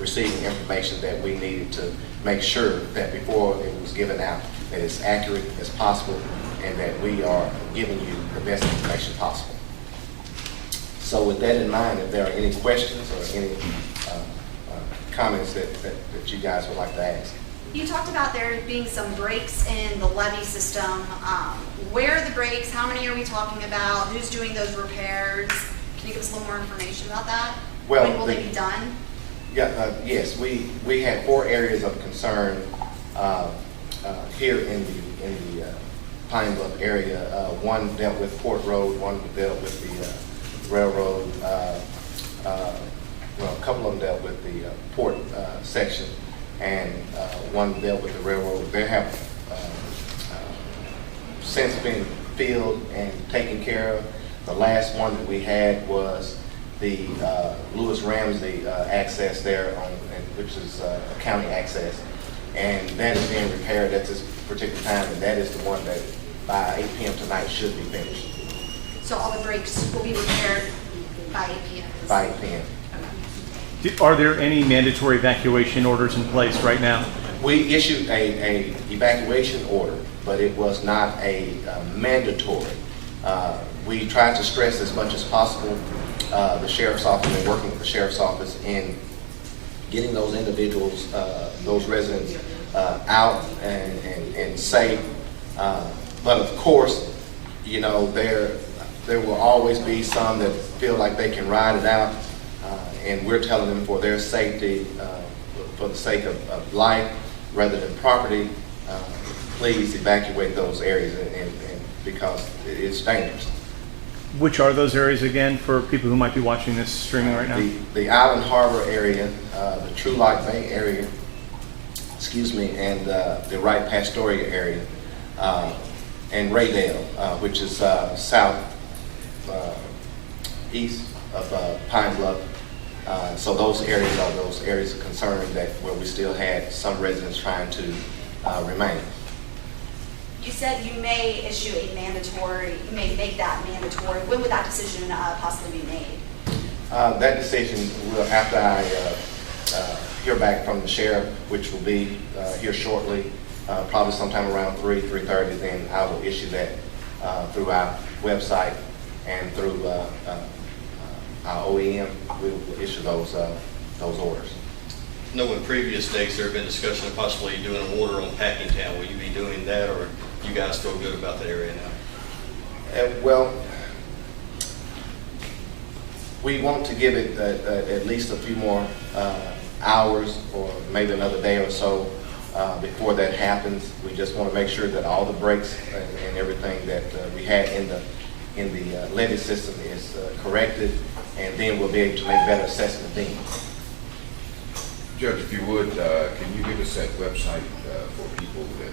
receiving information that we needed to make sure that before it was given out, that it's accurate as possible and that we are giving you the best information possible. So with that in mind, if there are any questions or any comments that you guys would like to ask. You talked about there being some breaks in the levee system. Where are the breaks? How many are we talking about? Who's doing those repairs? Can you give us a little more information about that? Well, when will they be done? Yeah, yes, we had 4 areas of concern here in the Pine Bluff area. One dealt with Port Road, one dealt with the railroad. Well, a couple of them dealt with the port section, and one dealt with the railroad. They have since been filled and taken care of. The last one that we had was the Lewis Ramsey access there, which is county access, and that is being repaired at this particular time, and that is the one that by 8 p.m. tonight should be finished. So all the breaks will be repaired by 8 p.m. By 8 p.m. Are there any mandatory evacuation orders in place right now? We issued a evacuation order, but it was not a mandatory. We tried to stress as much as possible the sheriff's office and working with the sheriff's office in getting those individuals, those residents out and safe. But of course, you know, there will always be some that feel like they can ride it out, and we're telling them for their safety, for the sake of life rather than property, please evacuate those areas and because it's dangerous. Which are those areas again for people who might be watching this streaming right now? The Island Harbor area, the True Light Bay area, excuse me, and the Wright Pastoria area, and Raydale, which is south east of Pine Bluff. So those areas are those areas of concern where we still had some residents trying to remain. You said you may issue a mandatory, you may make that mandatory. When would that decision possibly be made? That decision will, after I hear back from the sheriff, which will be here shortly, probably sometime around 3:30, then I will issue that through our website and through our OEM. We will issue those orders. I know in previous days there have been discussion of possibly doing an order on Packingtown. Will you be doing that, or you guys feel good about that area now? Well, we want to give it at least a few more hours or maybe another day or so before that happens. We just want to make sure that all the breaks and everything that we had in the levee system is corrected, and then we'll be able to make better assessment then. Judge, if you would, can you give us that website for people that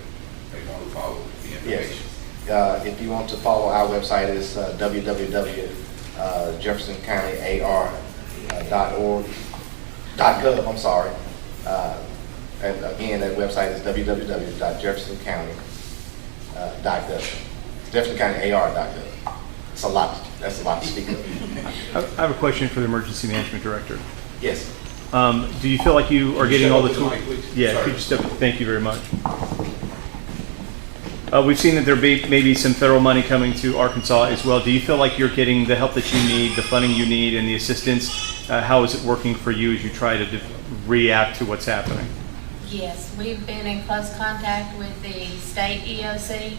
may want to follow the information? Yes. If you want to follow our website, it's www.jeffersoncountyar.gov. I'm sorry. And again, that website is www.jeffersoncounty.gov. JeffersonCountyAR.gov. It's a lot. That's a lot to speak of. I have a question for the Emergency Management Director. Yes. Do you feel like you are getting all the tools? Yeah, Sorry. could you step? Thank you very much. We've seen that there may be some federal money coming to Arkansas as well. Do you feel like you're getting the help that you need, the funding you need, and the assistance? How is it working for you as you try to react to what's happening? Yes, we've been in close contact with the state EOC.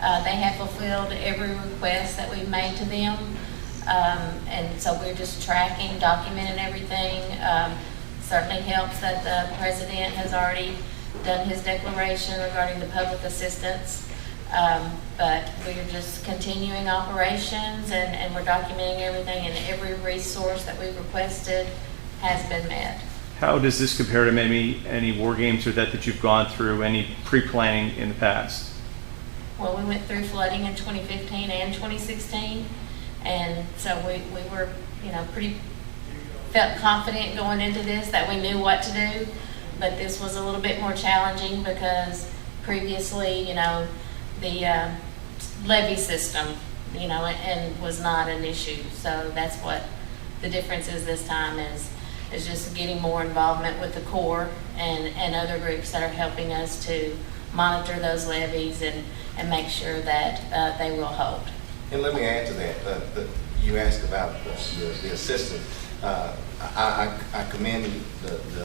They have fulfilled every request that we've made to them. And so we're just tracking, documenting everything. Certainly helps that the president has already done his declaration regarding the public assistance. But we're just continuing operations and we're documenting everything, and every resource that we've requested has been met. How does this compare to maybe any war games or that you've gone through, any pre-planning in the past? Well, we went through flooding in 2015 and 2016. And so we were, felt confident going into this that we knew what to do, but this was a little bit more challenging because previously, the levee system, and was not an issue. So that's what the difference is this time is is just getting more involvement with the Corps and other groups that are helping us to monitor those levies and make sure that they will hold. And let me add to that, you asked about the assistant. I commend the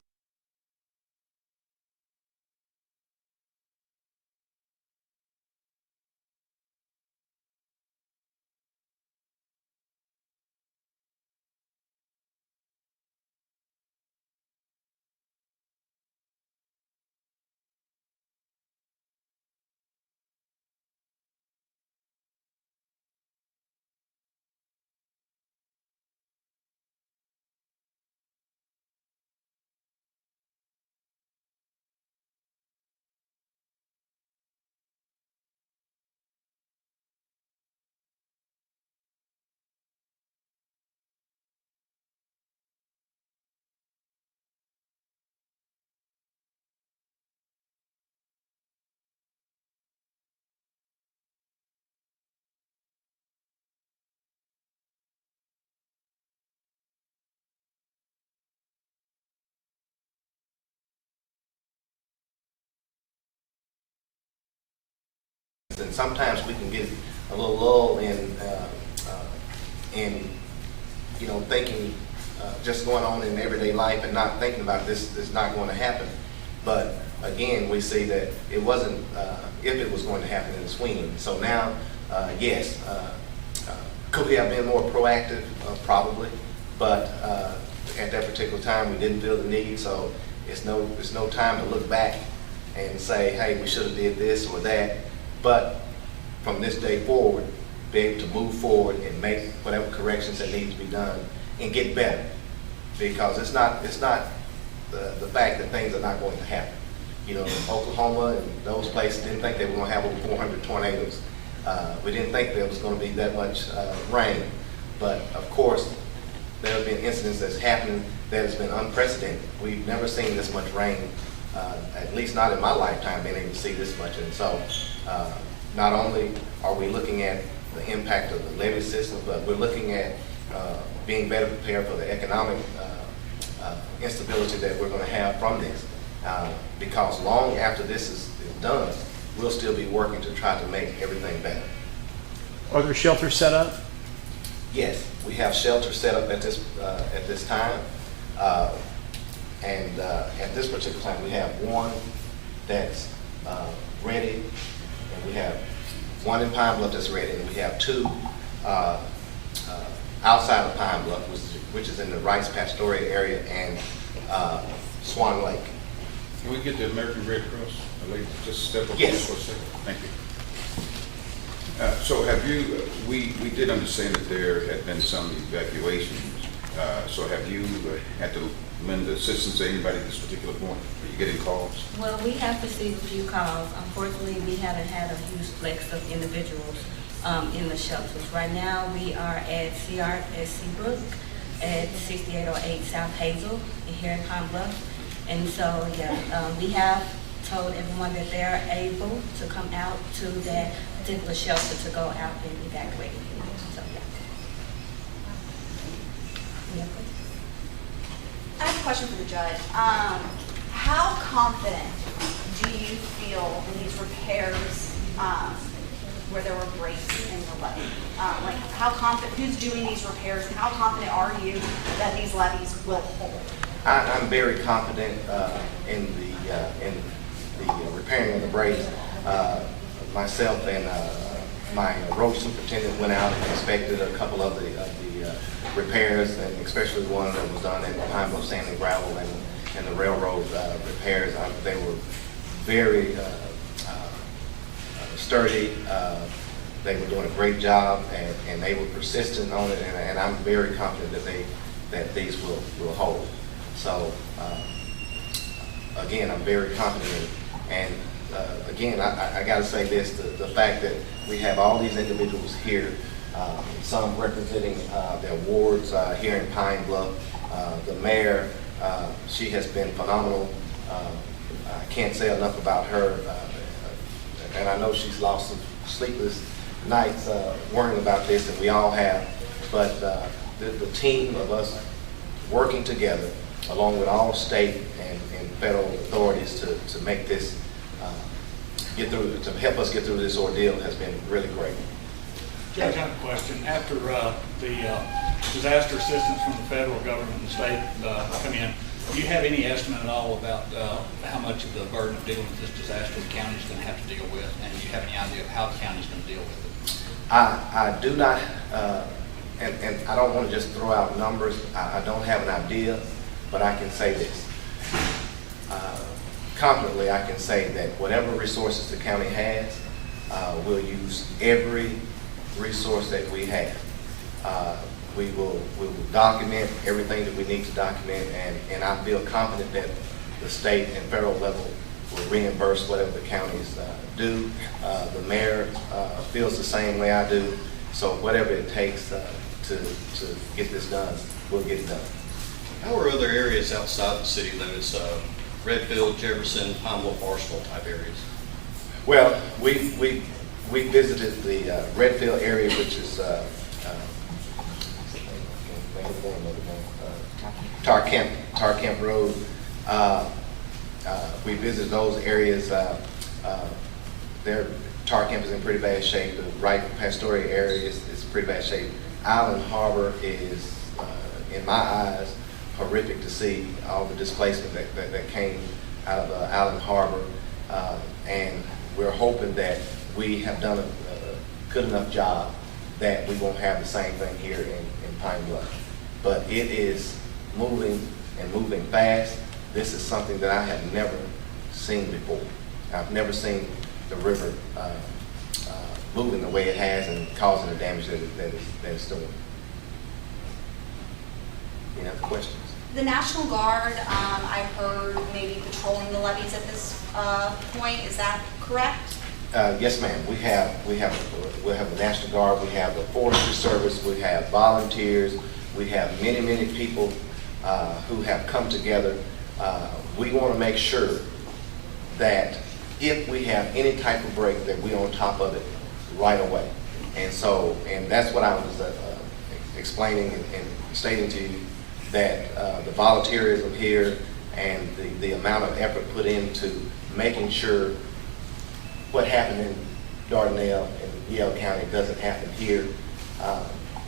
and sometimes we can get a little lull in thinking just going on in everyday life and not thinking about this is not going to happen. But again, we see that it wasn't if it was going to happen in the swing. So now, yes, could we have been more proactive? Probably, but at that particular time, we didn't feel the need. So it's no time to look back and say, hey, we should have did this or that. But from this day forward, be able to move forward and make whatever corrections that need to be done and get better. Because it's not the fact that things are not going to happen. Oklahoma and those places didn't think they were going to have over 400 tornadoes. We didn't think there was going to be that much rain. But of course, there have been incidents that's happening that has been unprecedented. We've never seen this much rain, at least not in my lifetime, being able to see this much. And so not only are we looking at the impact of the levee system, but we're looking at being better prepared for the economic instability that we're going to have from this. Because long after this is done, we'll still be working to try to make everything better. Are there shelters set up? Yes, we have shelters set up at this time. And at this particular time, we have one that's ready, and we have one in Pine Bluff that's ready, and we have two outside of Pine Bluff, which is in the Rice Pastoria area and Swan Lake. Can we get the American Red Cross? Just step up Yes. for a second. Thank you. So have you, we did understand that there had been some evacuations. So have you had to lend assistance to anybody at this particular point? Are you getting calls? Well, we have received a few calls. Unfortunately, we haven't had a huge flex of individuals in the shelters. Right now, we are at Seabrook at 6808 South Hazel here in Pine Bluff. And so, yeah, we have told everyone that they're able to come out to that particular shelter to go out and evacuate. So, yeah. Yeah, please. I have a question for the judge. How confident do you feel in these repairs where there were breaks in the levee? Like, how confident, who's doing these repairs, and how confident are you that these levees will hold? I'm very confident in the repairing of the breaks. Myself and my road superintendent went out and inspected a couple of the repairs, and especially one that was done at Pine Bluff Sand and Gravel and the railroad repairs. They were very sturdy. They were doing a great job, and they were persistent on it, and I'm very confident that these will hold. So again, I'm very confident, and again, I got to say this: the fact that we have all these individuals here, some representing their wards here in Pine Bluff. The mayor, she has been phenomenal. I can't say enough about her, and I know she's lost some sleepless nights worrying about this, and we all have. But the team of us working together along with all state and federal authorities to make this, to help us get through this ordeal has been really great. Judge, I have a question. After the disaster assistance from the federal government and the state come in, do you have any estimate at all about how much of the burden of dealing with this disaster the county is going to have to deal with? And do you have any idea of how the county is going to deal with it? I do not, and I don't want to just throw out numbers. I don't have an idea, but I can say this. Confidently, I can say that whatever resources the county has, we'll use every resource that we have. We will document everything that we need to document, and I feel confident that the state and federal level will reimburse whatever the counties do. The mayor feels the same way I do, so whatever it takes to get this done, we'll get it done. How are other areas outside the city limits, Redfield, Jefferson, Pine Bluff, Arsenal type areas? Well, we visited the Redfield area, which is Tar Camp Road. We visited those areas. Tar Camp is in pretty bad shape. The Wright Pastoria area is pretty bad shape. Island Harbor is, in my eyes, horrific to see all the displacement that came out of Island Harbor, and we're hoping that we have done a good enough job that we won't have the same thing here in Pine Bluff. But it is moving and moving fast. This is something that I have never seen before. I've never seen the river moving the way it has and causing the damage that it's doing. Any other questions? The National Guard, I've heard maybe patrolling the levees at this point. Is that correct? Yes, ma'am. We have the National Guard. We have the Forestry Service. We have volunteers. We have many people who have come together. We want to make sure that if we have any type of break, that we're on top of it right away. And that's what I was explaining and stating to you, that the volunteerism here and the amount of effort put into making sure what happened in Dardanelle and Yale County doesn't happen here.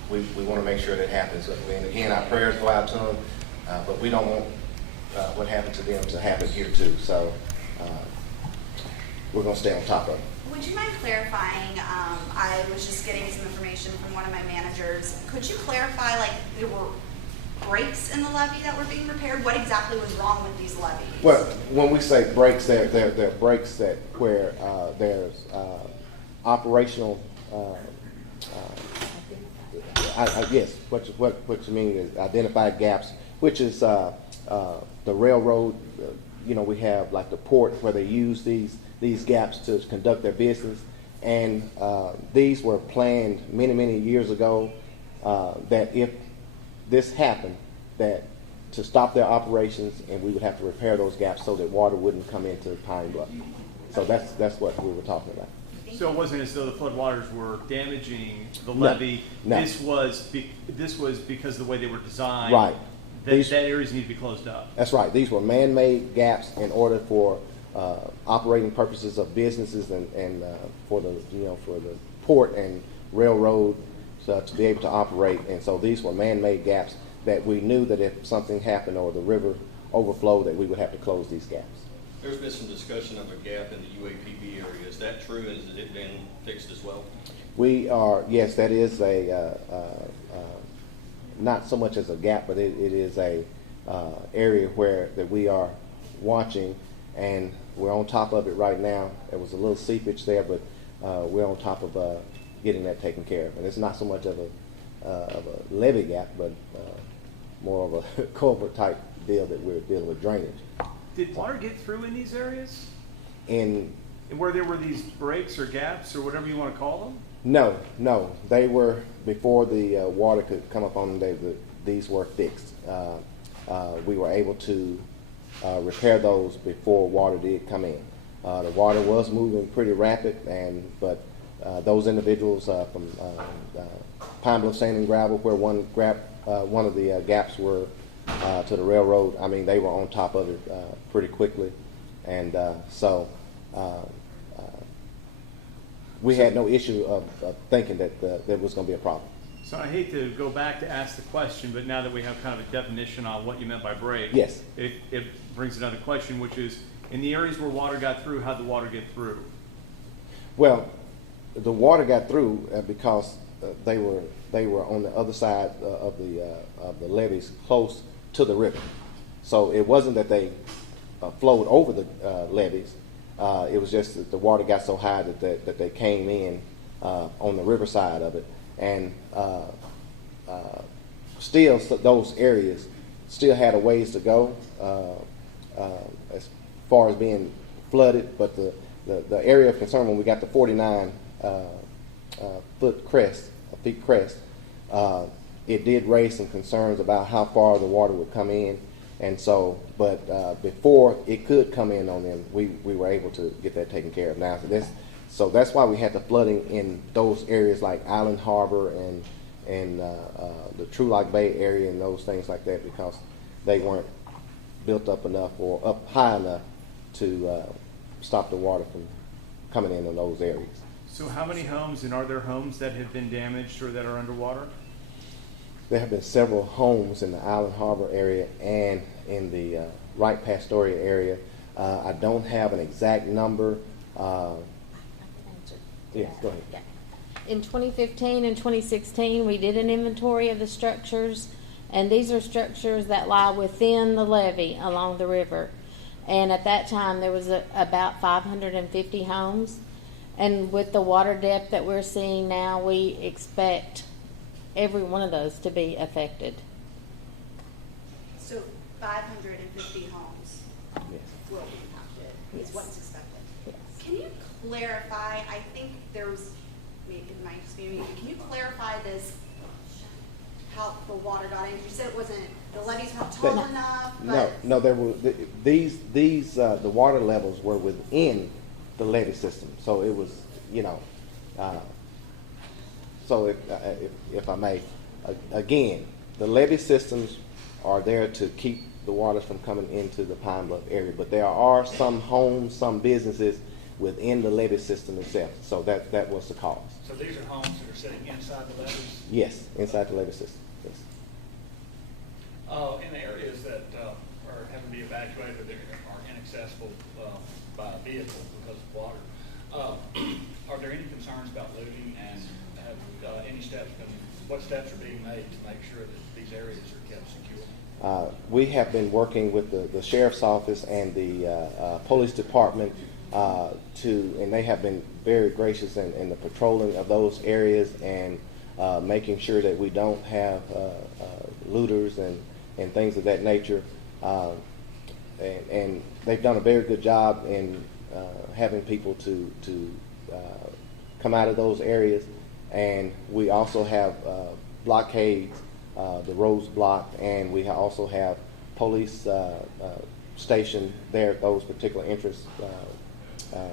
We want to make sure that happens. And again, our prayers go out to them, but we don't want what happened to them to happen here too. So we're going to stay on top of it. Would you mind clarifying? I was just getting some information from one of my managers. Could you clarify, like, there were breaks in the levee that were being repaired? What exactly was wrong with these levees? Well, when we say breaks, they're breaks that where there's operational. Yes, what you mean is identified gaps, which is the railroad. We have like the port where they use these gaps to conduct their business, and these were planned many years ago. That if this happened, that to stop their operations, and we would have to repair those gaps so that water wouldn't come into Pine Bluff. So that's what we were talking about. So it wasn't as though the floodwaters were damaging the levee. No. This was because of the way they were designed. Right. That areas need to be closed up. That's right. These were man-made gaps in order for operating purposes of businesses and for the port and railroad to be able to operate. And so these were man-made gaps that we knew that if something happened or the river overflowed, that we would have to close these gaps. There's been some discussion of a gap in the UAPB area. Is that true? And has it been fixed as well? Yes, that is not so much as a gap, but it is a area that we are watching, and we're on top of it right now. There was a little seepage there, but we're on top of getting that taken care of. And it's not so much of a levee gap, but more of a culvert type deal that we're dealing with drainage. Did water get through in these areas? And Where there were these breaks or gaps or whatever you want to call them? no, they were before the water could come up on them. These were fixed. We were able to repair those before water did come in. The water was moving pretty rapid, but those individuals from Pine Bluff Sand and Gravel, where one of the gaps were to the railroad, I mean, they were on top of it pretty quickly. And we had no issue of thinking that there was going to be a problem. So I hate to go back to ask the question, but now that we have kind of a definition on what you meant by break, Yes. it brings another question, which is, in the areas where water got through, how'd the water get through? Well, the water got through because they were on the other side of the levees, close to the river. So it wasn't that they flowed over the levees. It was just that the water got so high that they came in on the river side of it, and still those areas still had a ways to go as far as being flooded. But the area of concern, when we got the 49 feet crest, it did raise some concerns about how far the water would come in. And so, but before it could come in on them, we were able to get that taken care of now. So that's why we had the flooding in those areas like Island Harbor and the True Lock Bay area and those things like that, because they weren't built up enough or up high enough to stop the water from coming in those areas. So how many homes, and are there homes that have been damaged or that are underwater? There have been several homes in the Island Harbor area and in the Wright Pastoria area. I don't have an exact number. Yes, go ahead. In 2015 and 2016, we did an inventory of the structures, and these are structures that lie within the levee along the river. And at that time, there was about 550 homes. And with the water depth that we're seeing now, we expect every one of those to be affected. So 550 homes Yes. will be impacted, is what's expected. Yes. Can you clarify, I think there's, maybe it might just be me, can you clarify this, how the water got in? You said it wasn't, the levees weren't tall enough, but. No, there were these the water levels were within the levee system, so it was, so if I may, again, the levee systems are there to keep the waters from coming into the Pine Bluff area, but there are some homes, some businesses within the levee system itself, so that was the cause. So these are homes that are sitting inside the levees? Yes, inside the levee system, yes. In the areas that are having to be evacuated, or are inaccessible by a vehicle because of water, are there any concerns about looting, and have any steps what steps are being made to make sure that these areas are kept secure? We have been working with the sheriff's office and the police department and they have been very gracious in the patrolling of those areas and making sure that we don't have looters and things of that nature. And they've done a very good job in having people to come out of those areas. And we also have blockades, the roads blocked, and we also have police stationed there at those particular entrance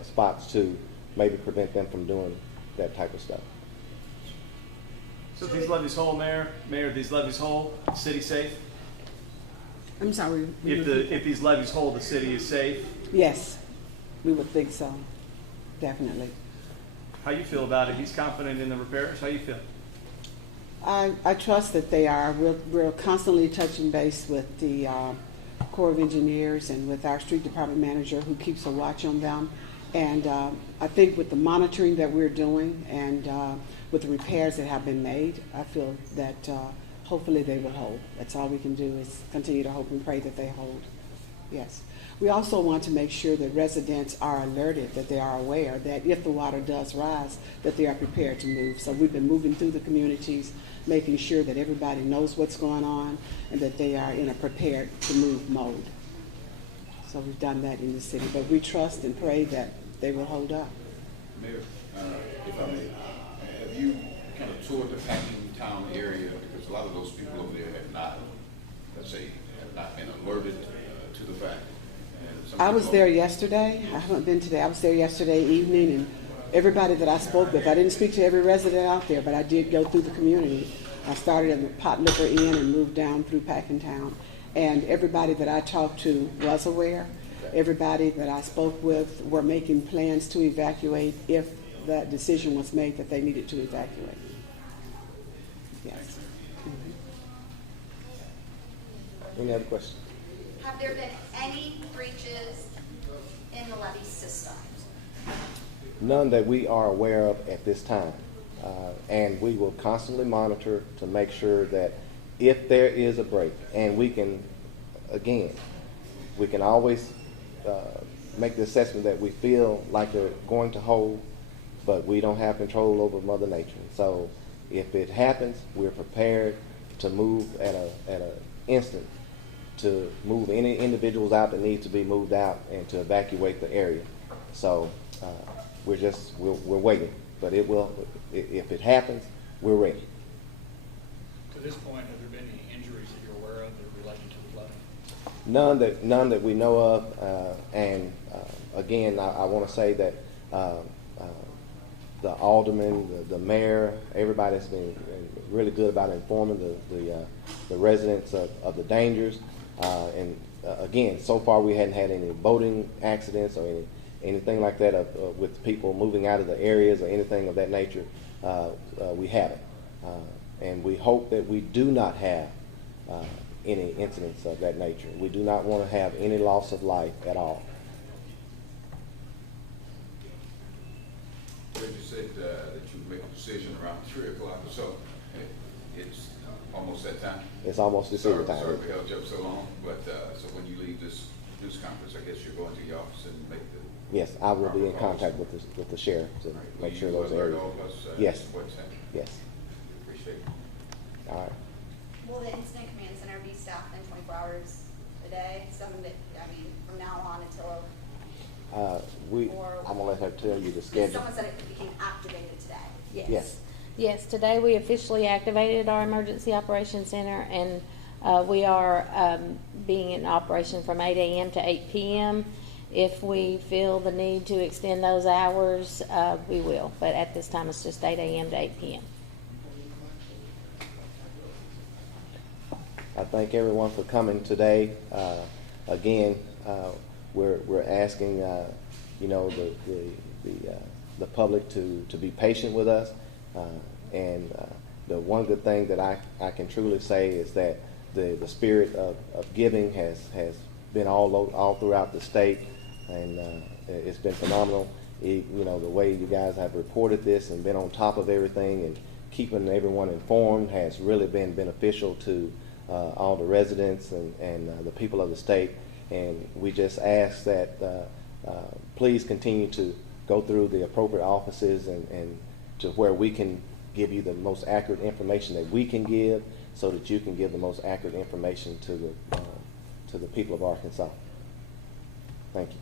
spots to maybe prevent them from doing that type of stuff. So if these levees hold, Mayor, these levees hold, the city safe? I'm sorry. If these levees hold, the city is safe? Yes, we would think so, definitely. How you feel about it? He's confident in the repairs. How you feel? I trust that they are. We're constantly touching base with the Corps of Engineers and with our street department manager who keeps a watch on them. And I think with the monitoring that we're doing and with the repairs that have been made, I feel that hopefully they will hold. That's all we can do is continue to hope and pray that they hold. Yes. We also want to make sure that residents are alerted, that they are aware that if the water does rise, that they are prepared to move. So we've been moving through the communities, making sure that everybody knows what's going on and that they are in a prepared to move mode. So we've done that in the city, but we trust and pray that they will hold up. Mayor, if I may, have you kind of toured the Packing Town area? Because a lot of those people over there have not, let's say, have not been alerted to the fact. I was there yesterday. I haven't been today. I was there yesterday evening, and everybody that I spoke with, I didn't speak to every resident out there, but I did go through the community. I started at the Pot Liquor Inn and moved down through Packing Town. And everybody that I talked to was aware. Everybody that I spoke with were making plans to evacuate if that decision was made that they needed to evacuate. Yes. Any other questions? Have there been any breaches in the levee system? None that we are aware of at this time. And we will constantly monitor to make sure that if there is a break, and we can always make the assessment that we feel like they're going to hold, but we don't have control over Mother Nature. So if it happens, we're prepared to move at an instant to move any individuals out that need to be moved out and to evacuate the area. So we're waiting, but it will. If it happens, we're ready. To this point, have there been any injuries that you're aware of that are related to the flooding? None that we know of. Again, I want to say that the alderman, the mayor, everybody's been really good about informing the residents of the dangers. Again, so far we hadn't had any boating accidents or anything like that with people moving out of the areas or anything of that nature. We haven't. And we hope that we do not have any incidents of that nature. We do not want to have any loss of life at all. You said that you would make a decision around 3 o'clock or so. It's almost that time. It's almost decision time. Sorry we held you up so long, but so when you leave this news conference, I guess you're going to your office and make the. Yes, I will be in contact with the sheriff to make sure those areas. All of us, Yes. what's happening. Yes. Appreciate it. All right. Will the incident command center be staffed in 24 hours a day? Something that, from now on until, I'm gonna let her tell you the because schedule. someone said it became activated today. Yes. Yes, today we officially activated our Emergency Operations Center, and we are being in operation from 8 a.m. to 8 p.m. If we feel the need to extend those hours, we will. But at this time, it's just 8 a.m. to 8 p.m. I thank everyone for coming today. Again, we're asking the public to be patient with us. And the one good thing that I can truly say is that the spirit of giving has been all throughout the state, and it's been phenomenal. The way you guys have reported this and been on top of everything and keeping everyone informed has really been beneficial to all the residents and the people of the state. And we just ask that please continue to go through the appropriate offices and to where we can give you the most accurate information that we can give, so that you can give the most accurate information to the people of Arkansas. Thank you.